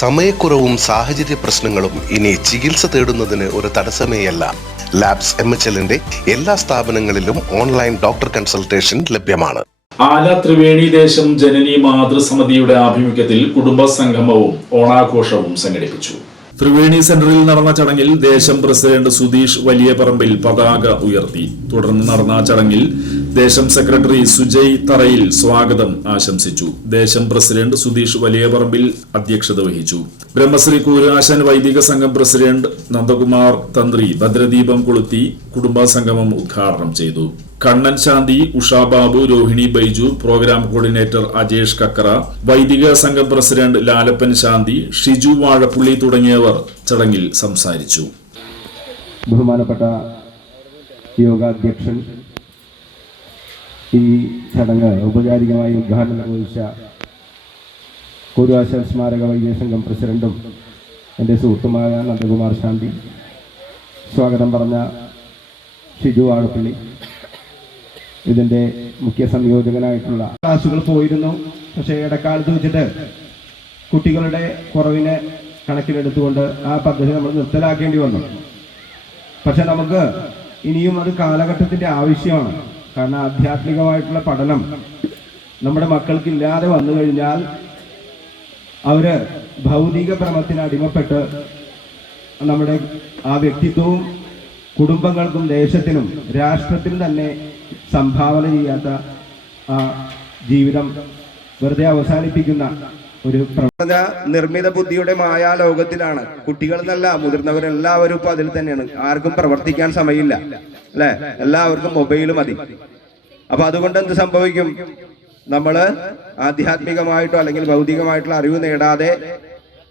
സമയക്കുറവും സാഹചര്യ പ്രശ്നങ്ങളും ഇനി ചികിത്സ തേടുന്നതിന് ഒരു തടസ്സമേയല്ല. ലാബ്സ് എം എച്ച് എല്ലിന്റെ എല്ലാ സ്ഥാപനങ്ങളിലും ഓൺലൈൻ ഡോക്ടർ കൺസൾട്ടേഷൻ ലഭ്യമാണ്. ആല ത്രിവേണി ദേശം ജനനി മാതൃസമിതിയുടെ ആഭിമുഖ്യത്തിൽ കുടുംബ സംഗമവും ഓണാഘോഷവും സംഘടിപ്പിച്ചു. ത്രിവേണി സെന്ററിൽ നടന്ന ചടങ്ങിൽ ദേശം പ്രസിഡന്റ് സുധീഷ് വലിയ പറമ്പിൽ പതാക ഉയർത്തി. തുടർന്ന് നടന്ന ചടങ്ങിൽ ദേശം സെക്രട്ടറി സുജയ് തറയിൽ സ്വാഗതം ആശംസിച്ചു. ദേശം പ്രസിഡന്റ് സുധീഷ് വലിയപറമ്പിൽ അധ്യക്ഷത വഹിച്ചു. ബ്രഹ്മശ്രീ കൂരാശൻ വൈദിക സംഘം പ്രസിഡന്റ് നന്ദകുമാർ തന്ത്രി ഭദ്രദീപം കൊളുത്തി കുടുംബസംഗമം ഉദ്ഘാടനം ചെയ്തു. കണ്ണൻ ശാന്തി ഉഷാ ബാബു രോഹിണി ബൈജു പ്രോഗ്രാം കോർഡിനേറ്റർ അജേഷ് കക്കറ വൈദിക സംഘം പ്രസിഡന്റ് ലാലപ്പൻ ശാന്തി ഷിജു വാഴപ്പുള്ളി തുടങ്ങിയവർ ചടങ്ങിൽ സംസാരിച്ചു. ബഹുമാനപ്പെട്ട യോഗാധ്യക്ഷൻ ഈ ചടങ്ങ് ഔപചാരികമായി ഉദ്ഘാടനം നിർവഹിച്ച കുരുവാശൻ സ്മാരക വൈദ്യ സംഘം പ്രസിഡന്റും എന്റെ സുഹൃത്തുമായ നന്ദകുമാർ ശാന്തി സ്വാഗതം പറഞ്ഞ ഷിജു ആളുപ്പള്ളി ഇതിന്റെ മുഖ്യ സംയോജകനായിട്ടുള്ള ക്ലാസ്സുകൾ പോയിരുന്നു. പക്ഷേ ഇടക്കാലത്ത് വെച്ചിട്ട് കുട്ടികളുടെ കുറവിനെ കണക്കിലെടുത്തുകൊണ്ട് ആ പദ്ധതി നമ്മൾ നിർത്തലാക്കേണ്ടി വന്നു. പക്ഷെ നമുക്ക് ഇനിയും അത് കാലഘട്ടത്തിന്റെ ആവശ്യമാണ്. കാരണം ആധ്യാത്മികമായിട്ടുള്ള പഠനം നമ്മുടെ മക്കൾക്ക് ഇല്ലാതെ വന്നു കഴിഞ്ഞാൽ അവർ ഭൗതിക ഭ്രമത്തിന് അടിമപ്പെട്ട് നമ്മുടെ ആ വ്യക്തിത്വവും കുടുംബങ്ങൾക്കും ദേശത്തിനും രാഷ്ട്രത്തിനും തന്നെ സംഭാവന ചെയ്യാത്ത ആ ജീവിതം വെറുതെ അവസാനിപ്പിക്കുന്ന ഒരു നിർമ്മിത ബുദ്ധിയുടെ മായാ ലോകത്തിലാണ് കുട്ടികൾ എന്നല്ല മുതിർന്നവരെല്ലാവരും ഇപ്പൊ അതിൽ തന്നെയാണ്. ആർക്കും പ്രവർത്തിക്കാൻ സമയമില്ല. അല്ലെ? എല്ലാവർക്കും മൊബൈൽ മതി. അപ്പൊ അതുകൊണ്ട് എന്ത് സംഭവിക്കും? നമ്മൾ ആധ്യാത്മികമായിട്ടോ അല്ലെങ്കിൽ ഭൗതികമായിട്ടുള്ള അറിവ് നേടാതെ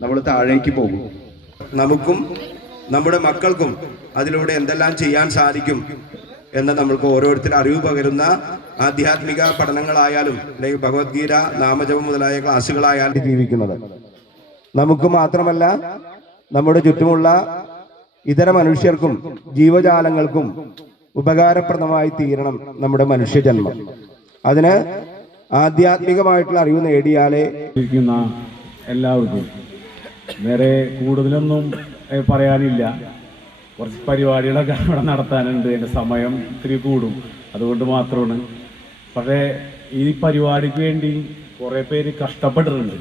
നമ്മൾ താഴേക്ക് പോകും. നമുക്കും നമ്മുടെ മക്കൾക്കും അതിലൂടെ എന്തെല്ലാം ചെയ്യാൻ സാധിക്കും? എന്ന് നമ്മൾക്ക് ഓരോരുത്തരും അറിവ് പകരുന്ന ആധ്യാത്മിക പഠനങ്ങളായാലും അല്ലെങ്കിൽ ഭഗവത്ഗീത നാമജപം മുതലായ ക്ലാസ്സുകളായാലും ജീവിക്കുന്നത്. നമുക്ക് മാത്രമല്ല നമ്മുടെ ചുറ്റുമുള്ള ഇതര മനുഷ്യർക്കും ജീവജാലങ്ങൾക്കും ഉപകാരപ്രദമായി തീരണം നമ്മുടെ മനുഷ്യജന്മം. അതിന് ആധ്യാത്മികമായിട്ടുള്ള അറിവ് നേടിയാലേ എല്ലാവർക്കും വേറെ കൂടുതലൊന്നും പറയാനില്ല. കുറച്ച് പരിപാടികളൊക്കെ അവിടെ നടത്താനുണ്ട്. എന്റെ സമയം ഇത്തിരി കൂടും. അതുകൊണ്ട് മാത്രമാണ്. പക്ഷേ ഈ പരിപാടിക്ക് വേണ്ടി കുറേ പേര് കഷ്ടപ്പെട്ടിട്ടുണ്ട്.